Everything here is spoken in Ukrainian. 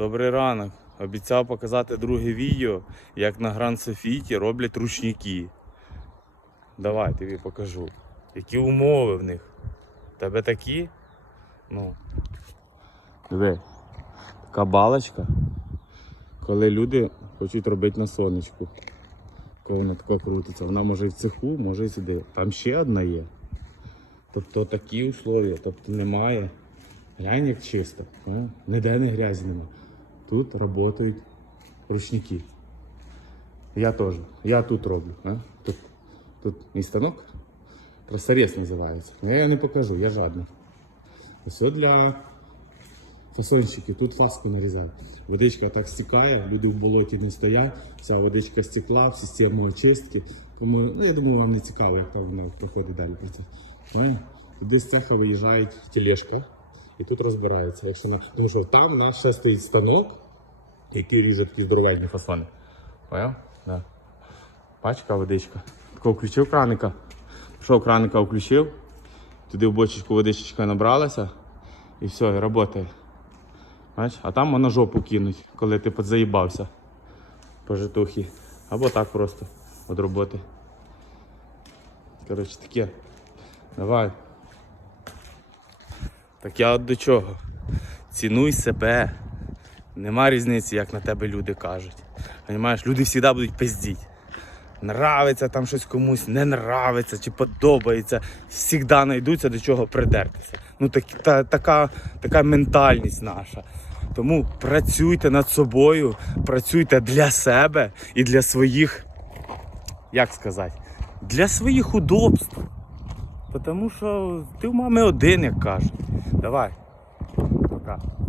Добрий ранок. Обіцяв показати друге відео, як на Гранд Софіті роблять ручники. Давай тобі покажу. Які умови в них. Тебе такі? Ну. Диви. Така балочка. Коли люди хочуть робити на сонечку. Коли вона тако крутиться. Вона може і в цеху, може і сюди. Там ще одна є. Тобто такі условия, тобто немає. Глянь, як чисто. Ніде не грязі нема. Тут працюють ручники. Я теж. Я тут роблю. А? Тут, тут мій станок. Красорез називається. Ну, Я не покажу, я жадний. Все для фасонщиків. Тут фаску нарізають. Водичка так стікає, люди в болоті не стоять, вся водичка стекла в систему очистки. Тому, ну, я думаю, вам не цікаво, як там воно проходить далі процес. Туди з цеха виїжджає тележка і тут розбирається. Якщо на... Тому що там наш ще стоїть станок, який ріже такі здоровенні фасони. Поняв? Да. Пачка водичка. Такого включив краника. Пішов краника включив, туди в бочечку водичка набралася і все, і працює. Бач? А там на жопу кинуть, коли ти подзаїбався по житухі. Або так просто від роботи. Коротше, таке. Давай. Так я от до чого? Цінуй себе. Нема різниці, як на тебе люди кажуть. Понимаєш, люди завжди будуть пиздіть. Нравиться там щось комусь, не нравиться чи подобається. Завжди знайдуться до чого придертися. Ну так, та, така, така ментальність наша. Тому працюйте над собою, працюйте для себе і для своїх, як сказати, для своїх удобств. Тому що ти в мами один, як кажуть. Давай. Пока.